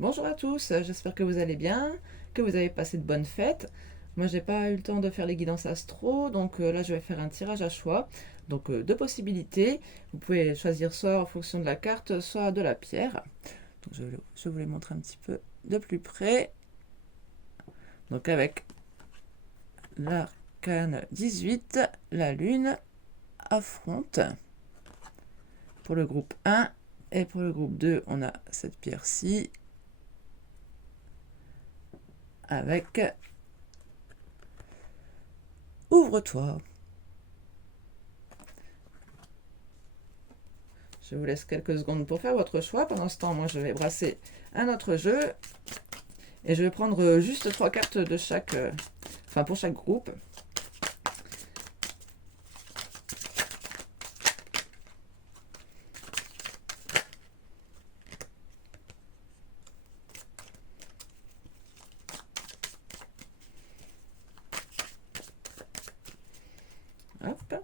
Bonjour à tous, j'espère que vous allez bien, que vous avez passé de bonnes fêtes. Moi, j'ai pas eu le temps de faire les guidances astro, donc là, je vais faire un tirage à choix. Donc, deux possibilités. Vous pouvez choisir soit en fonction de la carte, soit de la pierre. Donc, je vous les montre un petit peu de plus près. Donc, avec l'arcane 18, la lune affronte pour le groupe 1. Et pour le groupe 2, on a cette pierre-ci avec Ouvre-toi. Je vous laisse quelques secondes pour faire votre choix. Pendant ce temps, moi, je vais brasser un autre jeu. Et je vais prendre juste 3 cartes de chaque... enfin, pour chaque groupe. Hop.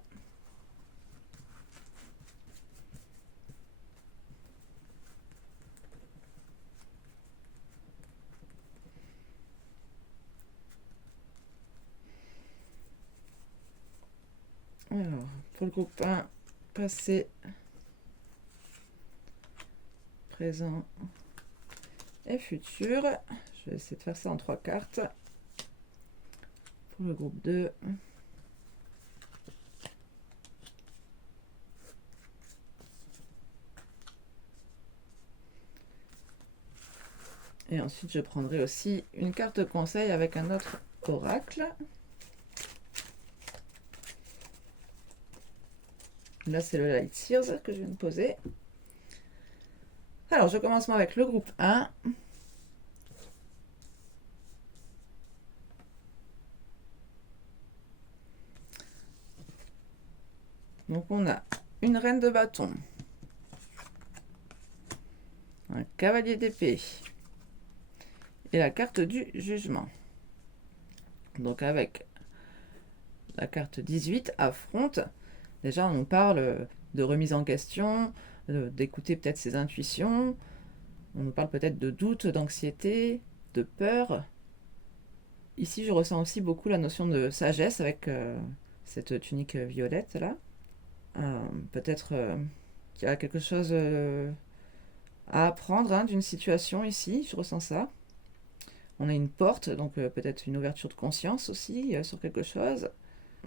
Alors, pour le groupe 1, passé, présent et futur. Je vais essayer de faire ça en 3 cartes. Pour le groupe 2, et ensuite, je prendrai aussi une carte conseil avec un autre oracle. Là, c'est le Light Sears que je viens de poser. Alors, je commence moi avec le groupe 1. Donc, on a une reine de bâton, un cavalier d'épée et la carte du jugement. Donc, avec la carte 18, affronte. Déjà, on parle de remise en question, d'écouter peut-être ses intuitions. On nous parle peut-être de doute, d'anxiété, de peur. Ici, je ressens aussi beaucoup la notion de sagesse avec cette tunique violette là. Peut-être qu'il y a quelque chose à apprendre d'une situation ici, je ressens ça. On a une porte, donc peut-être une ouverture de conscience aussi sur quelque chose.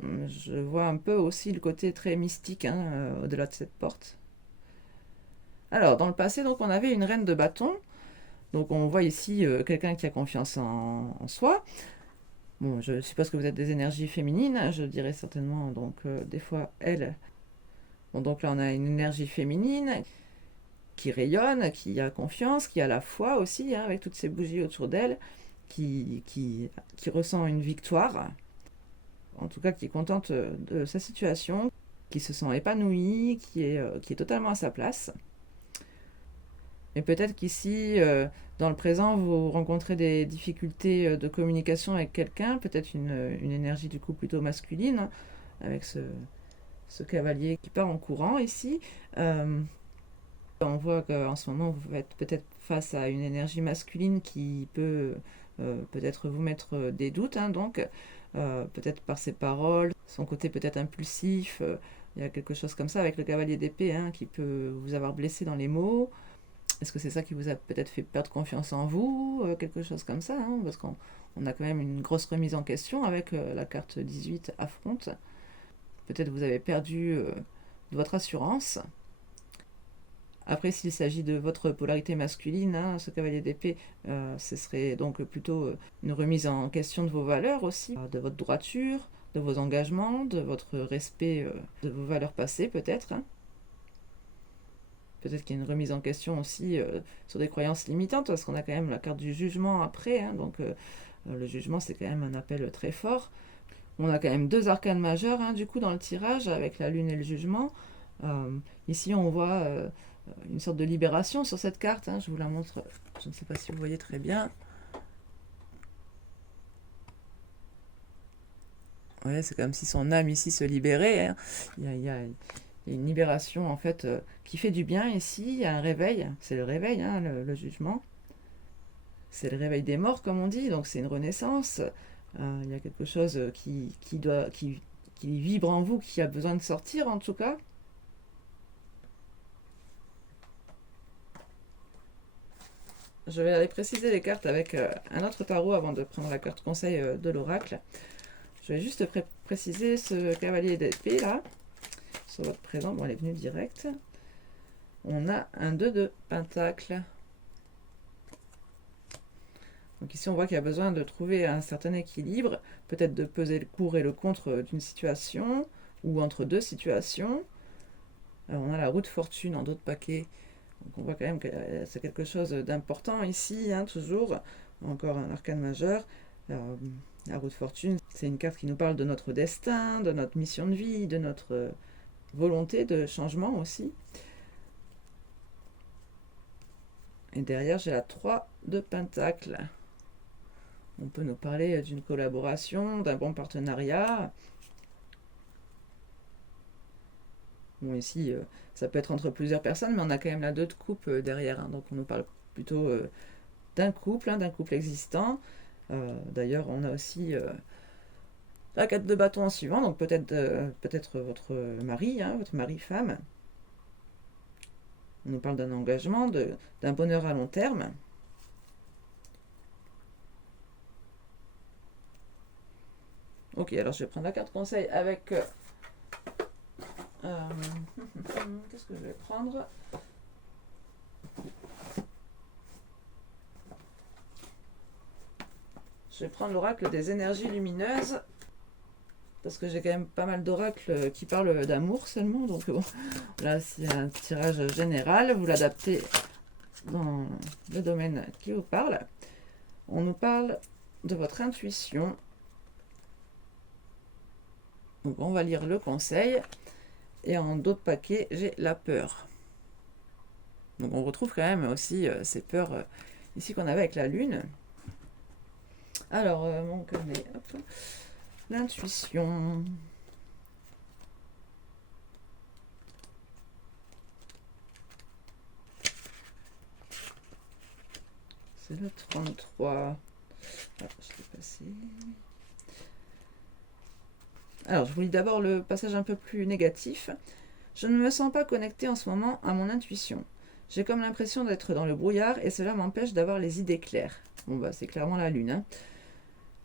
Je vois un peu aussi le côté très mystique au-delà de cette porte. Alors, dans le passé, donc, on avait une reine de bâton. Donc, on voit ici quelqu'un qui a confiance en soi. Bon, je suppose que vous êtes des énergies féminines. Je dirais certainement, donc, des fois, elle. Bon, donc là, on a une énergie féminine qui rayonne, qui a confiance, qui a la foi aussi, avec toutes ces bougies autour d'elle, qui ressent une victoire. En tout cas, qui est contente de sa situation, qui se sent épanouie, qui est totalement à sa place. Et peut-être qu'ici, dans le présent, vous rencontrez des difficultés de communication avec quelqu'un, peut-être une énergie du coup plutôt masculine, avec ce cavalier qui part en courant ici. On voit qu'en ce moment, vous êtes peut-être face à une énergie masculine qui peut peut-être vous mettre des doutes, donc peut-être par ses paroles, son côté peut-être impulsif. Il y a quelque chose comme ça avec le cavalier d'épée qui peut vous avoir blessé dans les mots. Est-ce que c'est ça qui vous a peut-être fait perdre confiance en vous, quelque chose comme ça, parce qu'on a quand même une grosse remise en question avec la carte 18 affronte. Peut-être vous avez perdu de votre assurance. Après, s'il s'agit de votre polarité masculine, ce cavalier d'épée, ce serait donc plutôt une remise en question de vos valeurs aussi, de votre droiture, de vos engagements, de votre respect de vos valeurs passées peut-être. Peut-être qu'il y a une remise en question aussi sur des croyances limitantes, parce qu'on a quand même la carte du jugement après, donc le jugement c'est quand même un appel très fort. On a quand même 2 arcanes majeures du coup dans le tirage, avec la lune et le jugement. Ici on voit une sorte de libération sur cette carte, je vous la montre, je ne sais pas si vous voyez très bien. Ouais, c'est comme si son âme ici se libérait. Il y a une libération en fait qui fait du bien ici. Il y a un réveil, c'est le réveil, le jugement. c'est le réveil des morts, comme on dit, donc c'est une renaissance. Il y a quelque chose qui vibre en vous, qui a besoin de sortir en tout cas. Je vais aller préciser les cartes avec un autre tarot avant de prendre la carte conseil de l'oracle. Je vais juste préciser ce cavalier d'épée là, sur votre présent. Bon, elle est venue direct. On a un 2 de pentacle. Donc ici, on voit qu'il y a besoin de trouver un certain équilibre, peut-être de peser le pour et le contre d'une situation, ou entre deux situations. Alors, on a la roue de fortune en dos de paquet. Donc on voit quand même que c'est quelque chose d'important ici, hein, toujours. Encore un arcane majeur. La roue de fortune, c'est une carte qui nous parle de notre destin, de notre mission de vie, de notre volonté de changement aussi. Et derrière, j'ai la 3 de pentacle. On peut nous parler d'une collaboration, d'un bon partenariat. Bon, ici, ça peut être entre plusieurs personnes, mais on a quand même la 2 de coupe derrière. Hein, donc on nous parle plutôt d'un couple existant. D'ailleurs, on a aussi la 4 de bâton en suivant, donc peut-être votre mari, hein, votre mari-femme. On nous parle d'un engagement, d'un bonheur à long terme. Ok, alors je vais prendre la carte conseil avec... qu'est-ce que je vais prendre? Je vais prendre l'oracle des énergies lumineuses. Parce que j'ai quand même pas mal d'oracles qui parlent d'amour seulement. Donc bon, là c'est un tirage général. Vous l'adaptez dans le domaine qui vous parle. On nous parle de votre intuition. Donc on va lire le conseil. Et en dos de paquet, j'ai la peur. Donc on retrouve quand même aussi ces peurs ici qu'on avait avec la lune. Alors, mon carnet, hop. L'intuition. C'est le 33. Ah, je l'ai passé. Alors, je vous lis d'abord le passage un peu plus négatif. Je ne me sens pas connecté en ce moment à mon intuition. J'ai comme l'impression d'être dans le brouillard et cela m'empêche d'avoir les idées claires. Bon, bah, c'est clairement la lune, hein.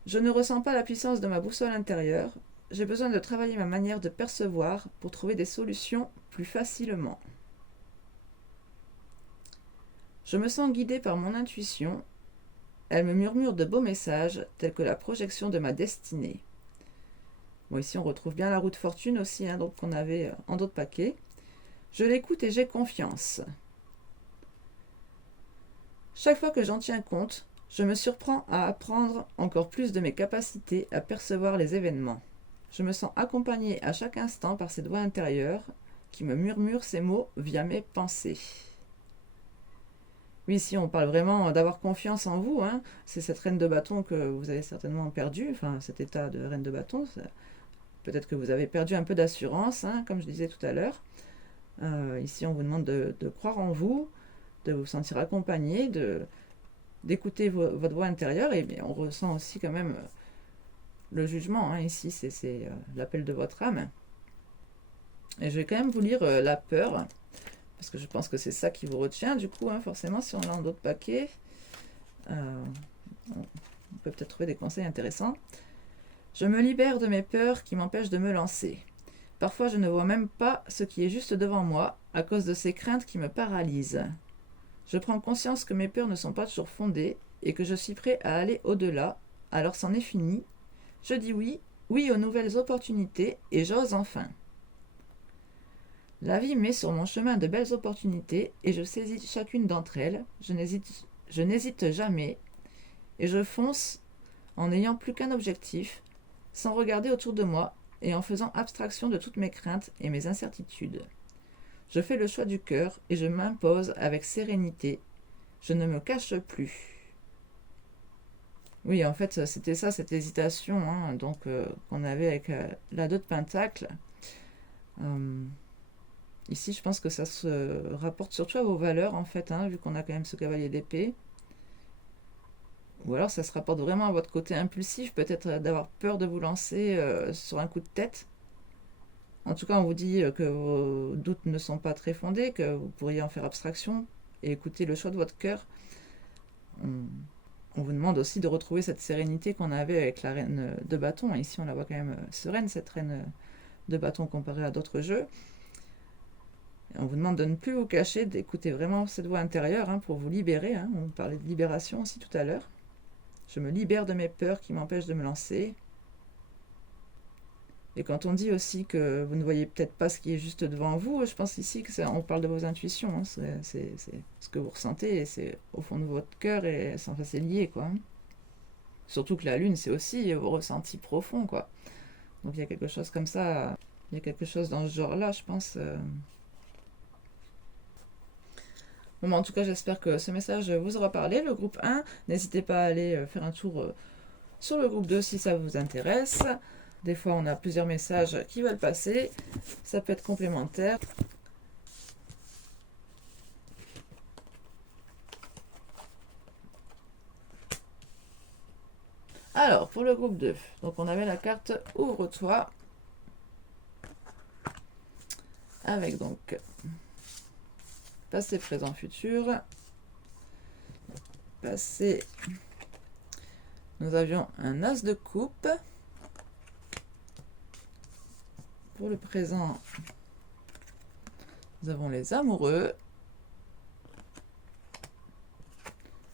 Je ne ressens pas la puissance de ma boussole intérieure. J'ai besoin de travailler ma manière de percevoir pour trouver des solutions plus facilement. Je me sens guidé par mon intuition. Elle me murmure de beaux messages, tels que la projection de ma destinée. Bon, ici on retrouve bien la roue de fortune aussi, hein, donc qu'on avait en dos de paquet. Je l'écoute et j'ai confiance. Chaque fois que j'en tiens compte, je me surprends à apprendre encore plus de mes capacités à percevoir les événements. Je me sens accompagné à chaque instant par cette voix intérieure qui me murmure ces mots via mes pensées. Oui, ici on parle vraiment d'avoir confiance en vous, hein. C'est cette reine de bâton que vous avez certainement perdue, enfin cet état de reine de bâton. Peut-être que vous avez perdu un peu d'assurance, hein, comme je disais tout à l'heure. Ici on vous demande de croire en vous, de vous sentir accompagné, d'écouter votre voix intérieure, et bien, on ressent aussi quand même le jugement, hein, ici c'est l'appel de votre âme. Et je vais quand même vous lire la peur, parce que je pense que c'est ça qui vous retient, du coup, hein, forcément, si on l'a en d'autres paquets, on peut peut-être trouver des conseils intéressants. Je me libère de mes peurs qui m'empêchent de me lancer. Parfois, je ne vois même pas ce qui est juste devant moi, à cause de ces craintes qui me paralysent. Je prends conscience que mes peurs ne sont pas toujours fondées, et que je suis prêt à aller au-delà, alors c'en est fini. Je dis oui, oui aux nouvelles opportunités, et j'ose enfin. La vie met sur mon chemin de belles opportunités et je saisis chacune d'entre elles. Je n'hésite jamais et je fonce en n'ayant plus qu'un objectif, sans regarder autour de moi et en faisant abstraction de toutes mes craintes et mes incertitudes. Je fais le choix du cœur et je m'impose avec sérénité. Je ne me cache plus. Oui, en fait, c'était ça, cette hésitation, hein, donc qu'on avait avec la 2 de pentacle. Ici, je pense que ça se rapporte surtout à vos valeurs, en fait, hein, vu qu'on a quand même ce cavalier d'épée. Ou alors ça se rapporte vraiment à votre côté impulsif, peut-être d'avoir peur de vous lancer sur un coup de tête. En tout cas, on vous dit que vos doutes ne sont pas très fondés, que vous pourriez en faire abstraction et écouter le choix de votre cœur. On vous demande aussi de retrouver cette sérénité qu'on avait avec la reine de bâton. Ici, on la voit quand même sereine, cette reine de bâton comparée à d'autres jeux. On vous demande de ne plus vous cacher, d'écouter vraiment cette voix intérieure pour vous libérer. On parlait de libération aussi tout à l'heure. Je me libère de mes peurs qui m'empêchent de me lancer. Et quand on dit aussi que vous ne voyez peut-être pas ce qui est juste devant vous, je pense ici on parle de vos intuitions. C'est ce que vous ressentez et c'est au fond de votre cœur et c'est lié, quoi. Surtout que la lune, c'est aussi vos ressentis profonds, quoi. Donc il y a quelque chose comme ça, il y a quelque chose dans ce genre-là, je pense. Bon, en tout cas, j'espère que ce message vous aura parlé. Le groupe 1, n'hésitez pas à aller faire un tour sur le groupe 2 si ça vous intéresse. Des fois, on a plusieurs messages qui veulent passer. Ça peut être complémentaire. Alors, pour le groupe 2, donc on avait la carte Ouvre-toi. Avec donc passé, présent, futur. Passé, nous avions un as de coupe. Pour le présent, nous avons les amoureux.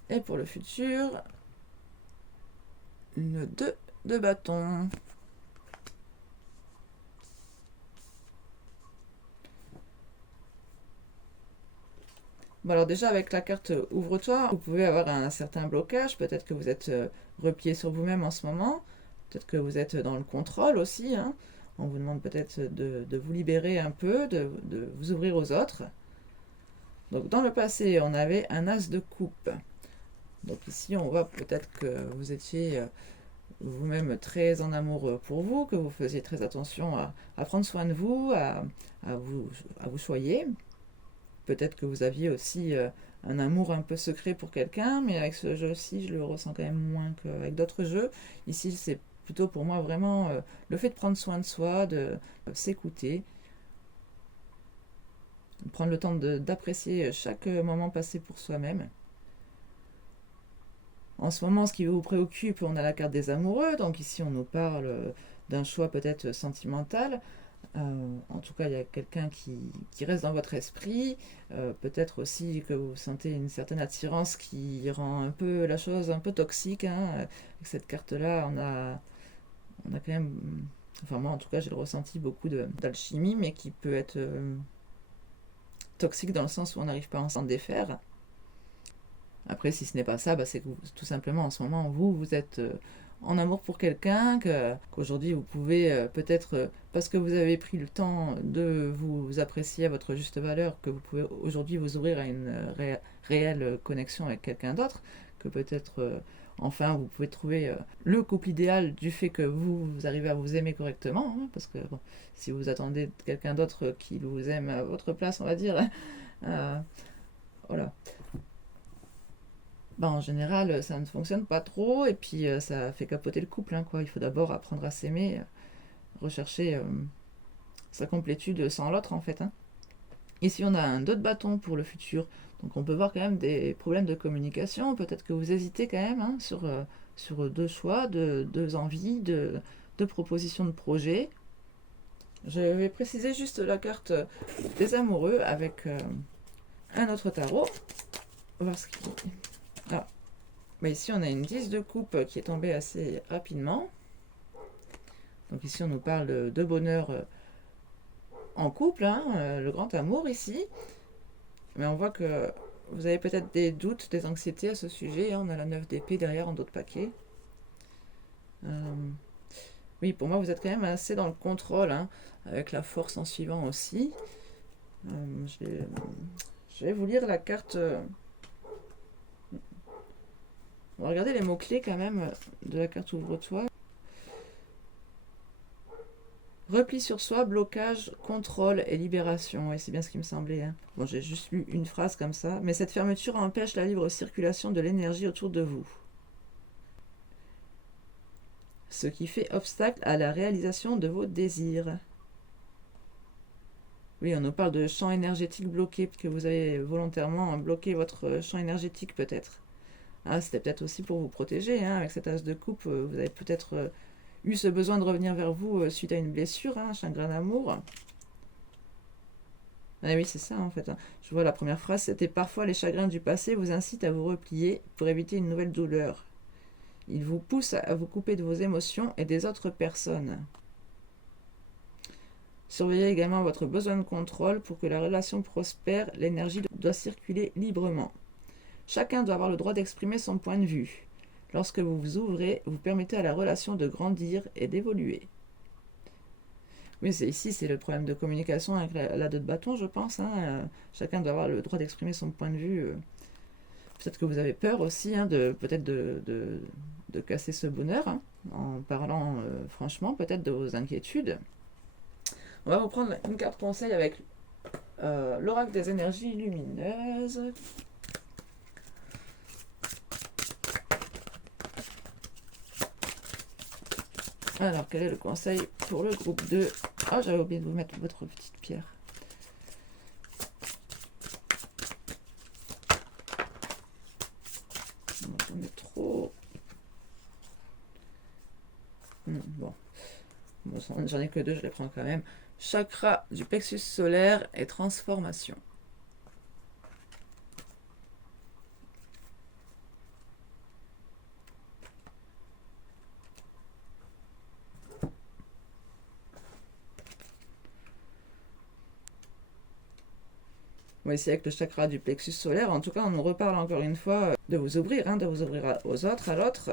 Et pour le futur, une 2 de bâton. Bon, alors déjà avec la carte Ouvre-toi, vous pouvez avoir un certain blocage. Peut-être que vous êtes replié sur vous-même en ce moment. Peut-être que vous êtes dans le contrôle aussi. On vous demande peut-être de vous libérer un peu, de vous ouvrir aux autres. Donc dans le passé, on avait un as de coupe. Donc ici, on voit peut-être que vous étiez vous-même très en amour pour vous, que vous faisiez très attention à prendre soin de vous, à vous choyer. Peut-être que vous aviez aussi un amour un peu secret pour quelqu'un, mais avec ce jeu-ci, je le ressens quand même moins qu'avec d'autres jeux. Ici, c'est plutôt pour moi vraiment le fait de prendre soin de soi, de s'écouter, prendre le temps d'apprécier chaque moment passé pour soi-même. En ce moment, ce qui vous préoccupe, on a la carte des amoureux, donc ici on nous parle d'un choix peut-être sentimental. En tout cas, il y a quelqu'un qui reste dans votre esprit. Peut-être aussi que vous sentez une certaine attirance qui rend un peu la chose un peu toxique. Avec cette carte-là, on a quand même... Enfin moi, en tout cas, j'ai le ressenti beaucoup d'alchimie, mais qui peut être toxique dans le sens où on n'arrive pas à s'en défaire. Après, si ce n'est pas ça, c'est que tout simplement, en ce moment, vous êtes en amour pour quelqu'un, qu'aujourd'hui, vous pouvez peut-être, parce que vous avez pris le temps de vous apprécier à votre juste valeur, que vous pouvez aujourd'hui vous ouvrir à une réelle connexion avec quelqu'un d'autre, que peut-être, enfin, vous pouvez trouver le couple idéal du fait que vous arrivez à vous aimer correctement, parce que bon, si vous attendez quelqu'un d'autre qui vous aime à votre place, on va dire, voilà. En général, ça ne fonctionne pas trop et puis ça fait capoter le couple, quoi. Il faut d'abord apprendre à s'aimer, rechercher sa complétude sans l'autre, en fait. Ici, on a un 2 de bâton pour le futur. Donc, on peut voir quand même des problèmes de communication. Peut-être que vous hésitez quand même sur 2 choix, 2 envies, 2 propositions de projet. Je vais préciser juste la carte des amoureux avec un autre tarot. On va voir ce qu'il dit. Ah. Ici, on a une 10 de coupe qui est tombée assez rapidement. Donc ici, on nous parle de bonheur en couple, le grand amour ici. Mais on voit que vous avez peut-être des doutes, des anxiétés à ce sujet. On a la 9 d'épée derrière en d'autres paquets. Oui, pour moi, vous êtes quand même assez dans le contrôle, avec la force en suivant aussi. Je vais vous lire la carte... On va regarder les mots-clés quand même de la carte Ouvre-toi. Repli sur soi, blocage, contrôle et libération. Et c'est bien ce qui me semblait. Bon, j'ai juste lu une phrase comme ça. Mais cette fermeture empêche la libre circulation de l'énergie autour de vous. ce qui fait obstacle à la réalisation de vos désirs. Oui, on nous parle de champ énergétique bloqué, que vous avez volontairement bloqué votre champ énergétique peut-être. Ah, c'était peut-être aussi pour vous protéger, hein, avec cet as de coupe, vous avez peut-être eu ce besoin de revenir vers vous suite à une blessure, hein, un chagrin d'amour. Ah oui, c'est ça en fait. Je vois la première phrase, c'était parfois les chagrins du passé vous incitent à vous replier pour éviter une nouvelle douleur. Ils vous poussent à vous couper de vos émotions et des autres personnes. Surveillez également votre besoin de contrôle pour que la relation prospère, l'énergie doit circuler librement. Chacun doit avoir le droit d'exprimer son point de vue. Lorsque vous vous ouvrez, vous permettez à la relation de grandir et d'évoluer. Oui, ici, c'est le problème de communication avec la 2 de bâton, je pense. Hein. Chacun doit avoir le droit d'exprimer son point de vue. Peut-être que vous avez peur aussi, hein, peut-être de casser ce bonheur, hein, en parlant franchement, peut-être de vos inquiétudes. On va vous prendre une carte conseil avec l'oracle des énergies lumineuses. Alors, quel est le conseil pour le groupe 2? Ah, j'avais oublié de vous mettre votre petite pierre. On est trop... Bon, j'en ai que 2, je les prends quand même. Chakra du plexus solaire et transformation. On va essayer avec le chakra du plexus solaire. En tout cas, on nous reparle encore une fois de vous ouvrir, hein, de vous ouvrir aux autres, à l'autre.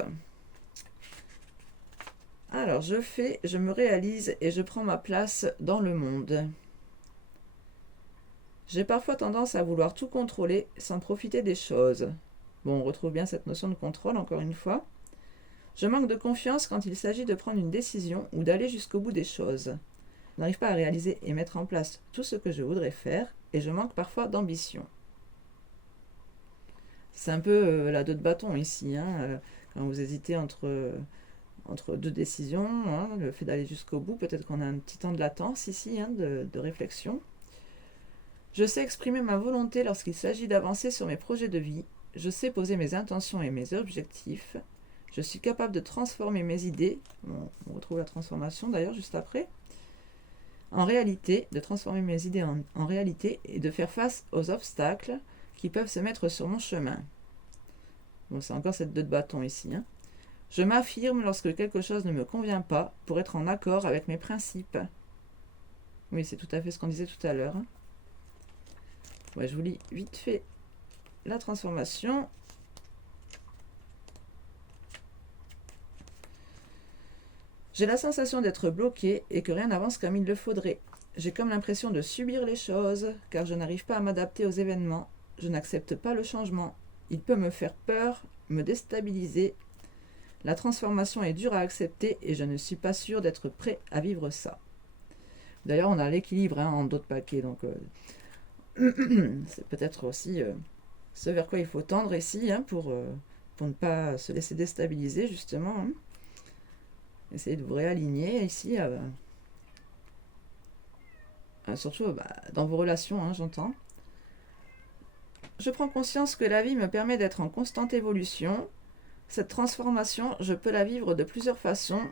Alors, je me réalise et je prends ma place dans le monde. J'ai parfois tendance à vouloir tout contrôler sans profiter des choses. Bon, on retrouve bien cette notion de contrôle, encore une fois. Je manque de confiance quand il s'agit de prendre une décision ou d'aller jusqu'au bout des choses. Je n'arrive pas à réaliser et mettre en place tout ce que je voudrais faire et je manque parfois d'ambition. C'est un peu la 2 de bâton ici, hein, quand vous hésitez entre 2 décisions, hein, le fait d'aller jusqu'au bout, peut-être qu'on a un petit temps de latence ici, hein, de réflexion. Je sais exprimer ma volonté lorsqu'il s'agit d'avancer sur mes projets de vie, je sais poser mes intentions et mes objectifs, je suis capable de transformer mes idées, on retrouve la transformation d'ailleurs juste après, en réalité, de transformer mes idées en réalité et de faire face aux obstacles qui peuvent se mettre sur mon chemin. Bon, c'est encore cette 2 de bâton ici. Hein. Je m'affirme lorsque quelque chose ne me convient pas pour être en accord avec mes principes. Oui, c'est tout à fait ce qu'on disait tout à l'heure. Hein. Ouais, je vous lis vite fait la transformation. J'ai la sensation d'être bloqué et que rien n'avance comme il le faudrait. J'ai comme l'impression de subir les choses, car je n'arrive pas à m'adapter aux événements. Je n'accepte pas le changement. Il peut me faire peur, me déstabiliser. La transformation est dure à accepter et je ne suis pas sûre d'être prêt à vivre ça. D'ailleurs, on a l'équilibre en d'autres paquets, donc c'est peut-être aussi ce vers quoi il faut tendre ici, hein, pour ne pas se laisser déstabiliser, justement. Hein. Essayez de vous réaligner ici, surtout dans vos relations, hein, j'entends. Je prends conscience que la vie me permet d'être en constante évolution. Cette transformation, je peux la vivre de plusieurs façons.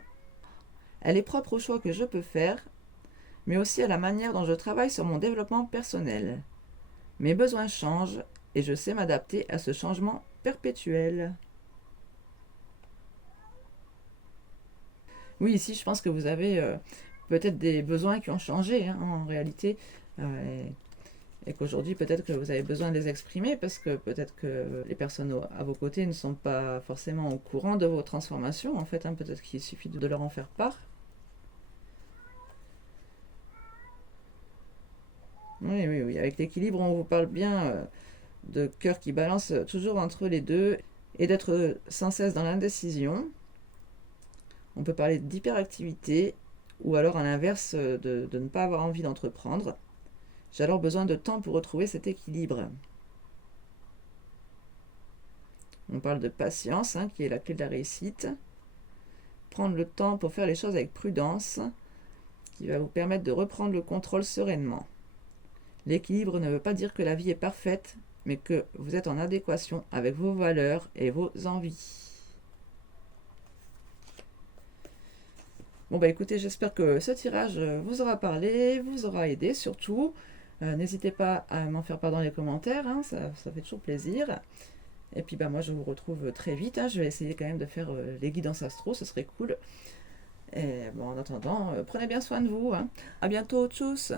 Elle est propre au choix que je peux faire, mais aussi à la manière dont je travaille sur mon développement personnel. Mes besoins changent et je sais m'adapter à ce changement perpétuel. Oui, ici, je pense que vous avez peut-être des besoins qui ont changé, hein, en réalité, et qu'aujourd'hui, peut-être que vous avez besoin de les exprimer, parce que peut-être que les personnes à vos côtés ne sont pas forcément au courant de vos transformations, en fait, hein, peut-être qu'il suffit de leur en faire part. Oui, oui, oui, avec l'équilibre, on vous parle bien de cœur qui balance toujours entre les deux, et d'être sans cesse dans l'indécision. On peut parler d'hyperactivité, ou alors à l'inverse de ne pas avoir envie d'entreprendre. J'ai alors besoin de temps pour retrouver cet équilibre. On parle de patience, hein, qui est la clé de la réussite. prendre le temps pour faire les choses avec prudence, qui va vous permettre de reprendre le contrôle sereinement. L'équilibre ne veut pas dire que la vie est parfaite, mais que vous êtes en adéquation avec vos valeurs et vos envies. Bon bah écoutez, j'espère que ce tirage vous aura parlé, vous aura aidé surtout. N'hésitez pas à m'en faire part dans les commentaires, hein, ça fait toujours plaisir. Et puis bah moi je vous retrouve très vite, hein, je vais essayer quand même de faire les guidances astro, ce serait cool. Et bon en attendant, prenez bien soin de vous. Hein. À bientôt, tchuss!